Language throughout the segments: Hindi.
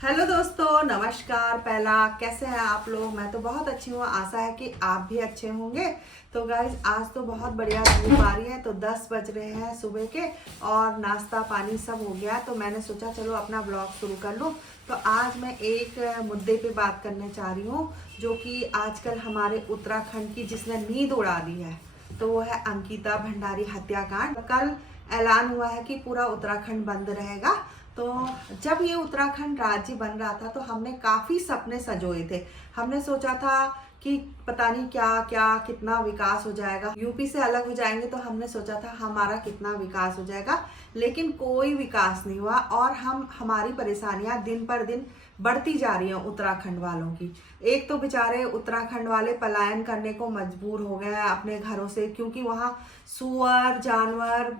हेलो दोस्तों, नमस्कार। पहला कैसे हैं आप लोग? मैं तो बहुत अच्छी हूँ। आशा है कि आप भी अच्छे होंगे। तो गाइज आज तो बहुत बढ़िया धूप आ रही है। तो 10 बज रहे हैं सुबह के और नाश्ता पानी सब हो गया। तो मैंने सोचा चलो अपना ब्लॉग शुरू कर लूँ। तो आज मैं एक मुद्दे पे बात करने चाह रही हूँ जो कि आजकल हमारे उत्तराखंड की जिसने नींद उड़ा दी है, तो वो है अंकिता भंडारी हत्याकांड। कल ऐलान हुआ है कि पूरा उत्तराखंड बंद रहेगा। तो जब ये उत्तराखंड राज्य बन रहा था तो हमने काफ़ी सपने संजोए थे। हमने सोचा था कि पता नहीं क्या क्या कितना विकास हो जाएगा, यूपी से अलग हो जाएंगे तो हमने सोचा था हमारा कितना विकास हो जाएगा, लेकिन कोई विकास नहीं हुआ और हमारी परेशानियां दिन पर दिन बढ़ती जा रही हैं उत्तराखंड वालों की। एक तो बेचारे उत्तराखंड वाले पलायन करने को मजबूर हो गए हैं अपने घरों से, क्योंकि वहाँ सुअर जानवर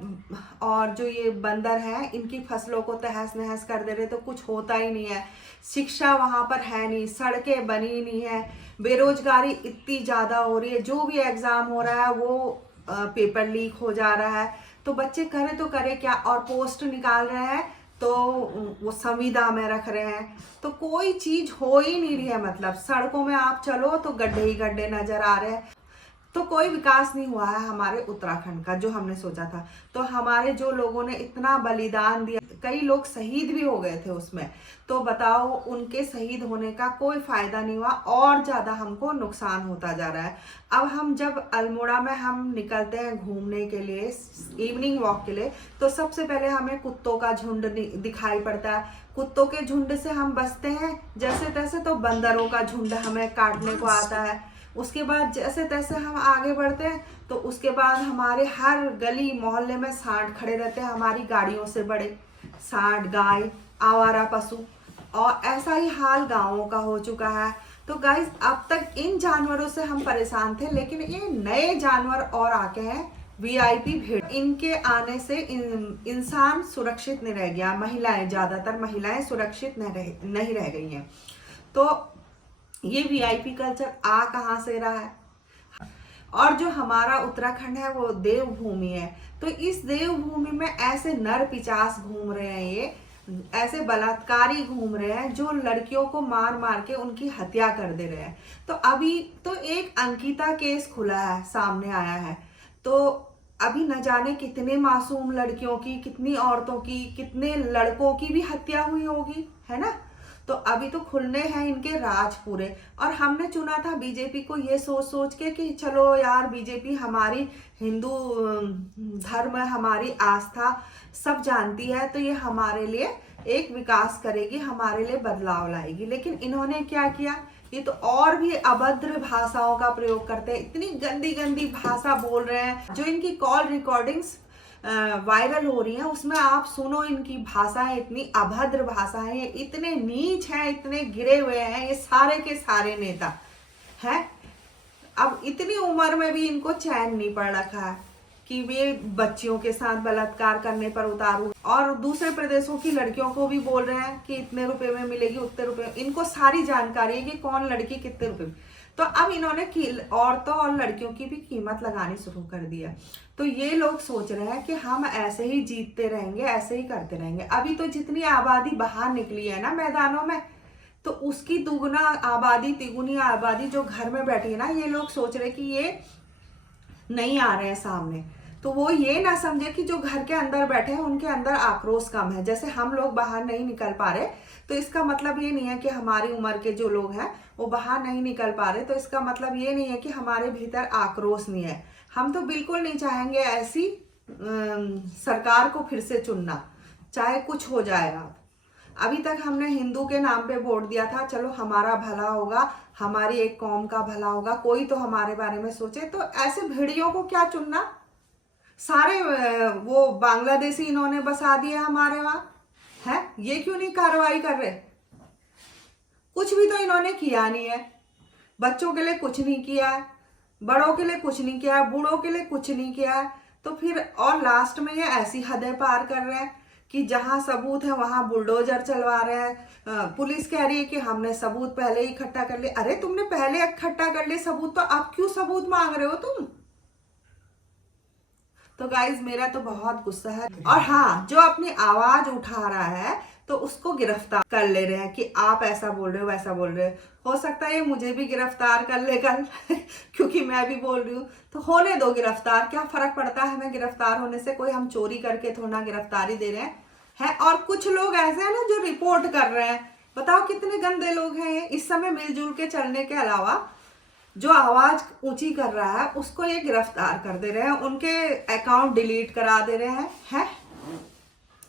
और जो ये बंदर हैं इनकी फसलों को तहस नहस कर दे रहे। तो कुछ होता ही नहीं है। शिक्षा वहाँ पर है नहीं, सड़कें बनी नहीं है, बेरोजगारी इतनी ज़्यादा हो रही है, जो भी एग्ज़ाम हो रहा है वो पेपर लीक हो जा रहा है। तो बच्चे करे तो करे क्या, और पोस्ट निकाल रहे हैं तो वो संविदा में रख रहे हैं। तो कोई चीज़ हो ही नहीं रही है। मतलब सड़कों में आप चलो तो गड्ढे ही गड्ढे नजर आ रहे हैं। तो कोई विकास नहीं हुआ है हमारे उत्तराखंड का जो हमने सोचा था। तो हमारे जो लोगों ने इतना बलिदान दिया, कई लोग शहीद भी हो गए थे उसमें। तो बताओ, उनके शहीद होने का कोई फायदा नहीं हुआ और ज्यादा हमको नुकसान होता जा रहा है। अब हम जब अल्मोड़ा में हम निकलते हैं घूमने के लिए, इवनिंग वॉक के लिए, तो सबसे पहले हमें कुत्तों का झुंड दिखाई पड़ता है। कुत्तों के झुंड से हम बचते हैं जैसे तैसे, तो बंदरों का झुंड हमें काटने को आता है। उसके बाद जैसे तैसे हम आगे बढ़ते हैं तो उसके बाद हमारे हर गली मोहल्ले में सांड खड़े रहते हैं, हमारी गाड़ियों से बड़े सांड, गाय, आवारा पशु। और ऐसा ही हाल गांवों का हो चुका है। तो गाइस, अब तक इन जानवरों से हम परेशान थे, लेकिन ये नए जानवर और आके हैं, वीआईपी भेड़। इनके आने से इंसान सुरक्षित नहीं रह गया। महिलाएं, ज्यादातर महिलाएं सुरक्षित नहीं रह गई हैं। तो ये वीआईपी कल्चर आ कहाँ से रहा है? और जो हमारा उत्तराखंड है वो देवभूमि है। तो इस देवभूमि में ऐसे नर पिचास घूम रहे हैं, ये ऐसे बलात्कारी घूम रहे हैं जो लड़कियों को मार मार के उनकी हत्या कर दे रहे हैं। तो अभी तो एक अंकिता केस खुला है, सामने आया है। तो अभी न जाने कितने मासूम लड़कियों की, कितनी औरतों की, कितने लड़कों की भी हत्या हुई होगी, है ना। तो अभी तो खुलने हैं इनके राज पूरे। और हमने चुना था बीजेपी को ये सोच सोच के कि चलो यार, बीजेपी हमारी हिंदू धर्म, हमारी आस्था सब जानती है, तो ये हमारे लिए एक विकास करेगी, हमारे लिए बदलाव लाएगी। लेकिन इन्होंने क्या किया, ये तो और भी अभद्र भाषाओं का प्रयोग करते हैं। इतनी गंदी गंदी भाषा बोल रहे हैं। जो इनकी कॉल रिकॉर्डिंग्स वायरल हो रही हैं उसमें आप सुनो, इनकी भाषाएं इतनी अभद्र भाषाएं हैं, इतने नीच हैं, इतने गिरे हुए हैं ये सारे के सारे नेता हैं। अब इतनी उम्र में भी इनको चैन नहीं पड़ रखा है कि वे बच्चियों के साथ बलात्कार करने पर उतारू, और दूसरे प्रदेशों की लड़कियों को भी बोल रहे हैं कि इतने रुपए में मिलेगी, उतने रुपए। इनको सारी जानकारी है कि कौन लड़की कितने रुपए में। तो अब इन्होंने औरतों और लड़कियों की भी कीमत लगानी शुरू कर दी है। तो ये लोग सोच रहे हैं कि हम ऐसे ही जीतते रहेंगे, ऐसे ही करते रहेंगे। अभी तो जितनी आबादी बाहर निकली है ना मैदानों में, तो उसकी दुगुना आबादी, तिगुनी आबादी जो घर में बैठी है ना, ये लोग सोच रहे कि ये नहीं आ रहे हैं सामने। तो वो ये ना समझे कि जो घर के अंदर बैठे हैं उनके अंदर आक्रोश कम है। जैसे हम लोग बाहर नहीं निकल पा रहे, तो इसका मतलब ये नहीं है कि हमारी उम्र के जो लोग हैं वो बाहर नहीं निकल पा रहे, तो इसका मतलब ये नहीं है कि हमारे भीतर आक्रोश नहीं है। हम तो बिल्कुल नहीं चाहेंगे ऐसी सरकार को फिर से चुनना, चाहे कुछ हो जाए। आप अभी तक हमने हिंदू के नाम पे वोट दिया था, चलो हमारा भला होगा, हमारी एक कौम का भला होगा, कोई तो हमारे बारे में सोचे। तो ऐसे भेड़ियों को क्या चुनना? सारे वो बांग्लादेशी इन्होंने बसा दिए हमारे वहां, है। ये क्यों नहीं कार्रवाई कर रहे? कुछ भी तो इन्होंने किया नहीं है। बच्चों के लिए कुछ नहीं किया है, बड़ों के लिए कुछ नहीं किया है, बूढ़ों के लिए कुछ नहीं किया है। तो फिर और लास्ट में ये ऐसी हदें पार कर रहे हैं कि जहां सबूत है वहां बुलडोजर चलवा रहे हैं। पुलिस कह रही है कि हमने सबूत पहले ही इकट्ठा कर लिए। अरे तुमने पहले इकट्ठा कर लिए सबूत, तो अब क्यों सबूत मांग रहे हो तुम? तो गाइज, मेरा तो बहुत गुस्सा है। और हाँ, जो अपनी आवाज उठा रहा है तो उसको गिरफ्तार कर ले रहे हैं कि आप ऐसा बोल रहे हो वैसा बोल रहे हो सकता है ये मुझे भी गिरफ्तार कर ले कल क्योंकि मैं भी बोल रही हूँ। तो होने दो गिरफ्तार, क्या फर्क पड़ता है हमें गिरफ्तार होने से, कोई हम चोरी करके थोड़ा ना गिरफ्तारी दे रहे हैं। और कुछ लोग ऐसे हैं ना जो रिपोर्ट कर रहे हैं, बताओ कितने गंदे लोग हैं ये। इस समय मिलजुल के चलने के अलावा जो आवाज ऊंची कर रहा है उसको ये गिरफ्तार कर दे रहे हैं, उनके अकाउंट डिलीट करा दे रहे हैं।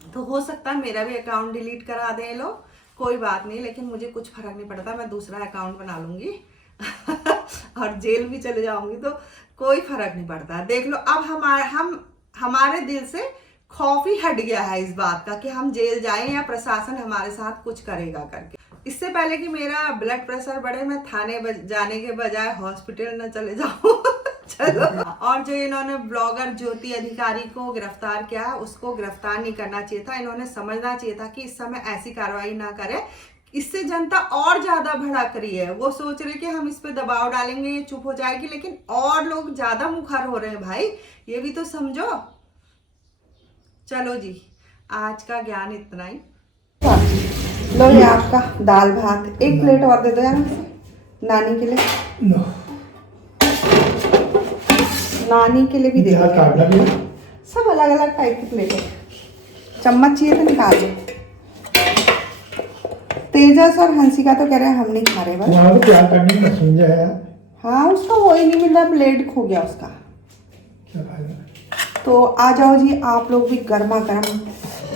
तो हो सकता है मेरा भी अकाउंट डिलीट करा दें लोग, कोई बात नहीं, लेकिन मुझे कुछ फर्क नहीं पड़ता, मैं दूसरा अकाउंट बना लूंगी और जेल भी चले जाऊंगी तो कोई फर्क नहीं पड़ता। देख लो अब हमारे दिल से खौफ ही हट गया है इस बात का कि हम जेल जाएं या प्रशासन हमारे साथ कुछ करेगा करके। इससे पहले कि मेरा ब्लड प्रेशर बढ़े मैं थाने जाने के बजाय हॉस्पिटल न चले जाऊं चलो। और जो इन्होंने ब्लॉगर ज्योति अधिकारी को गिरफ्तार किया है उसको गिरफ्तार नहीं करना चाहिए था, इन्होंने समझना चाहिए था कि इस समय ऐसी कार्रवाई ना करे, इससे जनता और ज्यादा भड़क रही है। वो सोच रहे कि हम इस पे दबाव डालेंगे ये चुप हो जाएगी, लेकिन और लोग ज्यादा मुखर हो रहे हैं भाई, ये भी तो समझो। चलो जी, आज का ज्ञान इतना ही। लो ये आपका दाल भात, एक प्लेट और दे दो यार नानी के लिए। नानी के लिए भी दे दो, सब अलग अलग टाइप की प्लेट है। चम्मच चाहिए तो निकाल दो। तेजस और हंसिका तो कह रहे हैं हम नहीं खा रहे बस। वहाँ तो प्यार करने की मशीन जो है। हाँ उसका वही नहीं मिल रहा, ब्लेड खो गया उसका। क्या खाएगा? तो आ जाओ जी, आप लोग भी गर्मा गर्म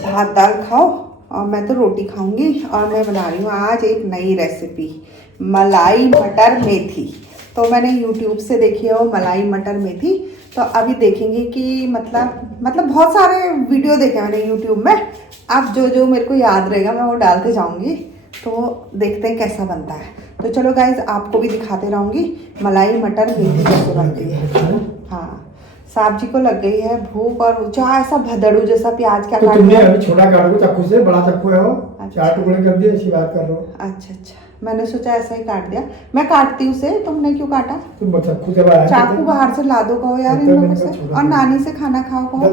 भात दाल खाओ और मैं तो रोटी खाऊंगी। और मैं बना रही हूँ आज एक नई रेसिपी, मलाई मटर मेथी। तो मैंने YouTube से देखी है वो मलाई मटर मेथी, तो अभी देखेंगे कि मतलब बहुत सारे वीडियो देखे मैंने YouTube में। अब जो जो मेरे को याद रहेगा मैं वो डालते जाऊंगी, तो देखते हैं कैसा बनता है। तो चलो गाइज आपको भी दिखाते रहूंगी मलाई मटर मेथी कैसे बनती है। हाँ साहब जी को लग गई है भूख, और चाह ऐसा भदड़ू जैसा प्याज क्या तो तुमने अभी छोटा काटो चाकू से, बड़ा चाकू है वो। अच्छा। 4 टुकड़े कर दिए, ऐसी बात कर रहे हो। अच्छा मैंने सोचा ऐसा ही काट दिया, मैं काटती हूँ उसे, तुमने क्यों काटा? तुम चाकू से बाहर, चाकू बाहर से ला दो कहो यार इन लोगों से, और नानी से खाना खाओ कहो।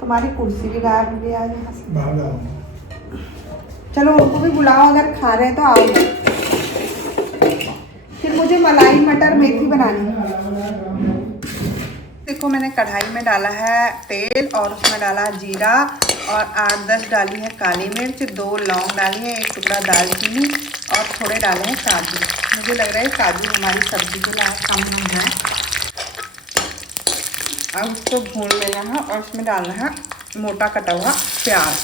तुम्हारी कुर्सी भी गायब हो गई आज यहाँ से। चलो उनको भी बुलाओ, अगर खा रहे हैं तो आओ। फिर मुझे मलाई मटर मेथी बनानी है। देखो मैंने कढ़ाई में डाला है तेल और उसमें डाला जीरा और 8-10 डाली है काली मिर्च, 2 लौंग डाली है, 1 टुकड़ा दालचीनी और थोड़े डाले हैं काजू। मुझे लग रहा है काजू हमारी सब्जी के लिए कम नहीं है। अब उसको भून लेना है और उसमें डालना है मोटा कटा हुआ प्याज।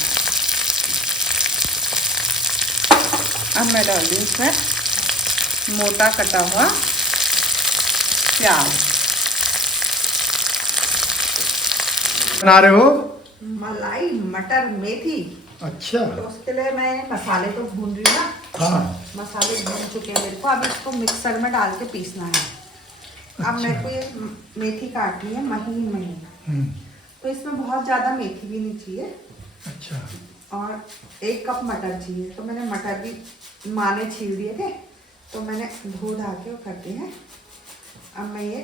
अब मैं डाल दी इसमें मोटा कटा हुआ प्याज। बना रहे हो मलाई मटर मेथी। अच्छा, तो उसके लिए मैं मसाले तो भून रही हूँ ना। हाँ मसाले भून चुके हैं मेरे को, अब इसको मिक्सर में डाल के पीसना है। अच्छा। अब मेरे को ये मेथी काटनी है महीन महीन, तो इसमें बहुत ज़्यादा मेथी भी नहीं चाहिए। अच्छा। और 1 कप मटर चाहिए, तो मैंने मटर भी माँ ने छील दिए थे, तो मैंने धो धा के वो कर दिए हैं। अब मैं ये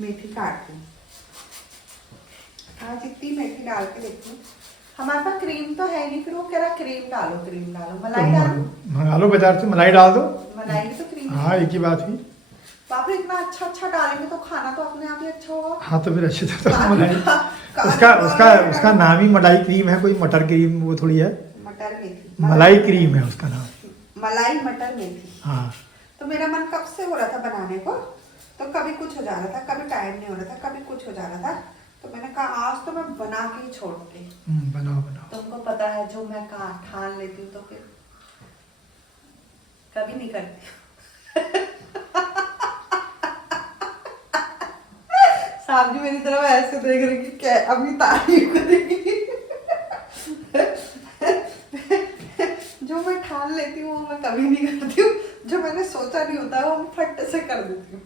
मेथी काटती हूँ। आज इतनी मेथी डाल के देखती हूँ। हमारे पास क्रीम तो है नहीं, फिर वो कह रहा क्रीम डालो मलाई डालो। मंगा लो बाजार से, मलाई डाल दो। मलाई भी तो क्रीम। हाँ एक ही बात हुई। बाप रे इतना अच्छा डालेंगे तो खाना तो अपने आप ही अच्छा होगा। हाँ तो फिर अच्छे से तो मलाई उसका नाम ही मलाई क्रीम है, कोई मटर क्रीम वो थोड़ी है। मटर मेथी मलाई क्रीम है उसका नाम, मलाई मटर मेथी। हाँ तो मेरा मन कब से हो रहा था बनाने को, तो कभी कुछ हो जा रहा था, कभी टाइम नहीं हो रहा था, कभी कुछ हो जा रहा था, तो मैंने कहा आज तो मैं बना के ही छोड़ती। बनाओ तुमको पता है जो मैं ठान लेती हूँ तो फिर कभी नहीं करती। साहब जी मेरी तरफ ऐसे देख रहे कि क्या अभी तारीफ करेगी। जो मैं ठान लेती हूँ वो मैं कभी नहीं करती हूँ, जो मैंने सोचा नहीं होता वो मैं फट से कर देती हूँ।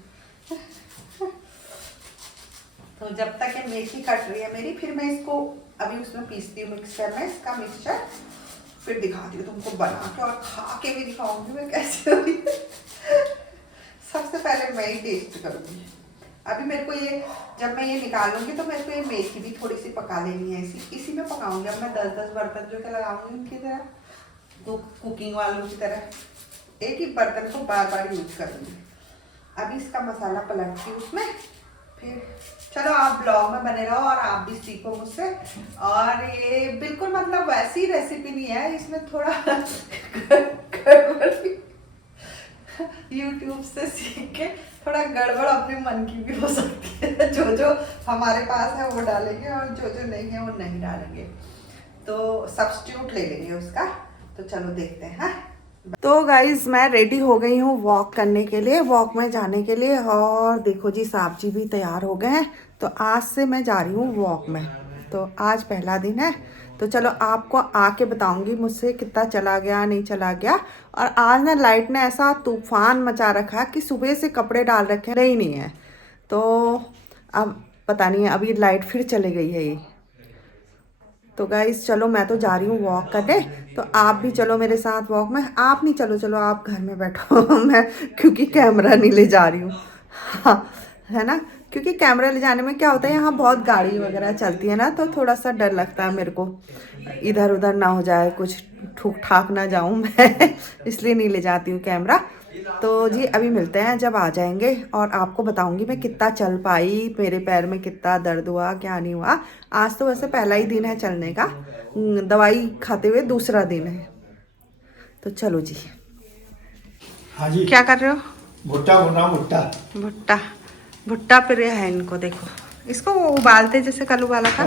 तो जब तक ये मेथी कट रही है मेरी, फिर मैं इसको अभी उसमें पीसती हूँ मिक्सर में, इसका मिक्सचर फिर दिखाती हूँ तुमको बना के, और खा के भी दिखाऊंगी मैं कैसे हो रही है। सबसे पहले मैं ही टेस्ट करूँगी। अभी मेरे को ये जब मैं ये निकालूंगी तो मेरे को ये मेथी भी थोड़ी सी पका लेनी है, इसी में पकाऊंगी। अब मैं 10-10 बर्तन जो है लगाऊंगी उनकी तरह, कुकिंग वालों की तरह एक ही बर्तन को बार बार यूज करूंगी। अभी इसका मसाला पलटती हूँ उसमें, फिर चलो आप ब्लॉग में बने रहो और आप भी सीखो मुझसे। और ये बिल्कुल मतलब वैसी रेसिपी नहीं है, इसमें थोड़ा यूट्यूब से सीख के थोड़ा गड़बड़ अपने मन की भी हो सकती है। जो हमारे पास है वो डालेंगे और जो नहीं है वो नहीं डालेंगे, तो सब्स्टिट्यूट ले लेंगे उसका। तो चलो देखते हैं। तो गाइज मैं रेडी हो गई हूँ वॉक करने के लिए, वॉक में जाने के लिए। और देखो जी साहब जी भी तैयार हो गए हैं। तो आज से मैं जा रही हूँ वॉक में, तो आज पहला दिन है। तो चलो आपको आके बताऊंगी मुझसे कितना चला गया नहीं चला गया। और आज ना लाइट ने ऐसा तूफान मचा रखा कि सुबह से कपड़े डाल रखे ही नहीं है, तो अब पता नहीं है, अभी लाइट फिर चली गई है ये। तो गाइज चलो मैं तो जा रही हूँ वॉक करने, तो आप भी चलो मेरे साथ वॉक में। आप नहीं चलो आप घर में बैठो मैं क्योंकि कैमरा नहीं ले जा रही हूँ। हाँ है ना, क्योंकि कैमरा ले जाने में क्या होता है, यहाँ बहुत गाड़ी वगैरह चलती है ना, तो थोड़ा सा डर लगता है मेरे को, इधर उधर ना हो जाए, कुछ ठूक ठाक ना जाऊँ मैं इसलिए नहीं ले जाती हूँ कैमरा। तो जी अभी मिलते हैं जब आ जाएंगे और आपको बताऊंगी मैं कितना चल पाई, मेरे पैर में कितना दर्द हुआ क्या नहीं हुआ। आज तो वैसे पहला ही दिन है चलने का, दवाई खाते हुए दूसरा दिन है। तो चलो जी। हाँ जी, क्या कर रहे हो? भुट्टा भुना, भुट्टा भुट्टा पे है इनको, देखो इसको वो उबालते जैसे कल उबाला था।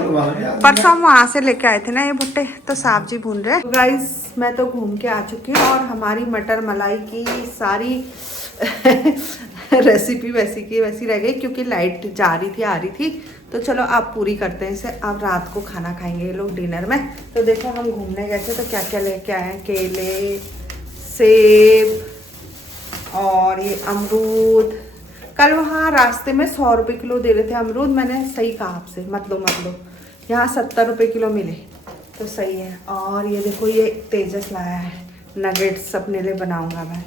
परसों हम वहाँ से लेके आए थे ना ये भुट्टे, तो साहब जी भून रहे। तो गाइस मैं तो घूम के आ चुकी हूँ और हमारी मटर मलाई की सारी रेसिपी वैसी की वैसी रह गई, क्योंकि लाइट जा रही थी आ रही थी। तो चलो आप पूरी करते हैं इसे, अब रात को खाना खाएंगे ये लोग डिनर में। तो देखो हम घूमने गए थे तो क्या क्या लेके आए हैं, केले, सेब और ये अमरूद। कल वहाँ रास्ते में 100 रुपये किलो दे रहे थे अमरूद, मैंने सही कहा आपसे मत लो यहाँ 70 रुपये किलो मिले, तो सही है। और ये देखो ये तेजस लाया है नगेट्स, अपने लिए बनाऊंगा मैं।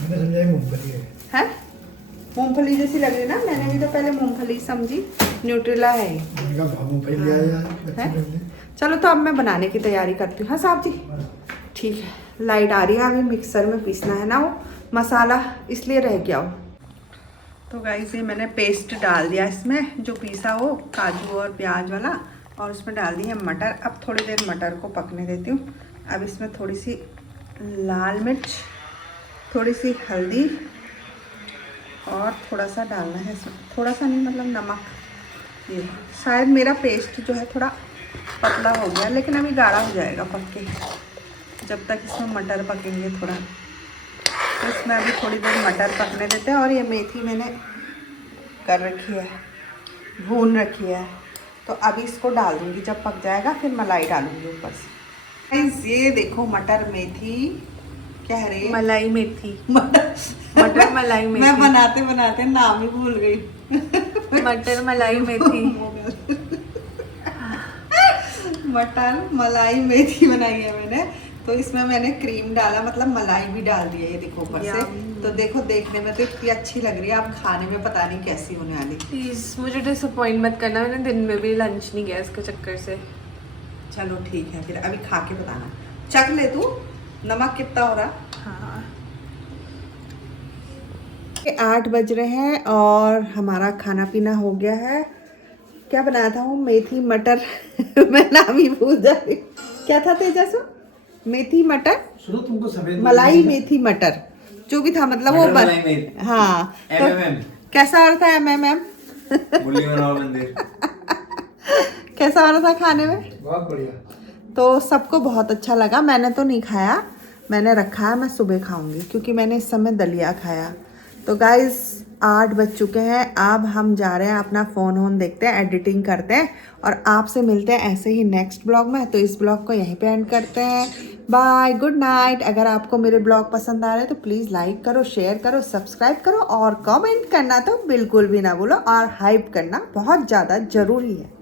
मैंने समझा मूंगफली है, मूंगफली जैसी लग रही ना, मैंने भी तो पहले मूंगफली समझी, न्यूट्रेला है ये। चलो तो अब मैं बनाने की तैयारी करती हूँ। हाँ साहब जी ठीक है, लाइट आ रही है, अभी मिक्सर में पीसना है ना वो मसाला, इसलिए रह गया वो। तो गाइस ये मैंने पेस्ट डाल दिया इसमें, जो पीसा हो काजू और प्याज वाला, और उसमें डाल दी है मटर। अब थोड़ी देर मटर को पकने देती हूँ। अब इसमें थोड़ी सी लाल मिर्च, थोड़ी सी हल्दी और थोड़ा सा डालना है इसमें, थोड़ा सा नहीं मतलब नमक। ये शायद मेरा पेस्ट जो है थोड़ा पतला हो गया, लेकिन अभी गाढ़ा हो जाएगा पक के, जब तक इसमें मटर पकेंगे थोड़ा। तो इसमें अभी थोड़ी देर मटर पकने देते हैं। और ये मेथी मैंने कर रखी है, भून रखी है, तो अभी इसको डाल दूंगी, जब पक जाएगा फिर मलाई डालूंगी ऊपर से। ये देखो मटर मेथी, क्या है रे, मलाई मेथी, मटर मलाई मेथी। मैं बनाते बनाते नाम ही भूल गई। मटर मलाई मेथी मटर मलाई मेथी बनाई है मैंने। तो इसमें मैंने क्रीम डाला, मतलब मलाई भी डाल दी है, ये देखो ऊपर से। तो देखो देखने में तो इतनी अच्छी लग रही है, अब खाने में पता नहीं कैसी होने वाली। प्लीज मुझे डिसअपॉइंट मत करना, मैंने दिन में भी लंच नहीं किया इसके चक्कर से। चलो ठीक है, फिर अभी खा के बताना। चख ले तू, नमक कितना हो रहा। हाँ 8 बज रहे हैं और हमारा खाना पीना हो गया है। क्या बनाया था वो, मेथी मटर मैं नाम ही भूल जा रही, क्या था तेजस, मेथी मटर, सुनो तुमको सफेद मलाई मेथी मटर, जो भी था मतलब वो हाँ। तो कैसा हो रहा था MMM कैसा हो रहा था खाने में? बहुत बढ़िया। तो सबको बहुत अच्छा लगा। मैंने तो नहीं खाया, मैंने रखा है, मैं सुबह खाऊंगी, क्योंकि मैंने इस समय दलिया खाया। तो गाइस 8 बज चुके हैं, अब हम जा रहे हैं अपना फ़ोन वोन देखते हैं, एडिटिंग करते हैं, और आपसे मिलते हैं ऐसे ही नेक्स्ट ब्लॉग में। तो इस ब्लॉग को यहीं पे एंड करते हैं। Bye, good night. अगर आपको मेरे ब्लॉग पसंद आ रहे हैं तो प्लीज़ लाइक करो, शेयर करो, सब्सक्राइब करो, और कमेंट करना तो बिल्कुल भी ना भूलो, और हाइप करना बहुत ज़्यादा ज़रूरी है।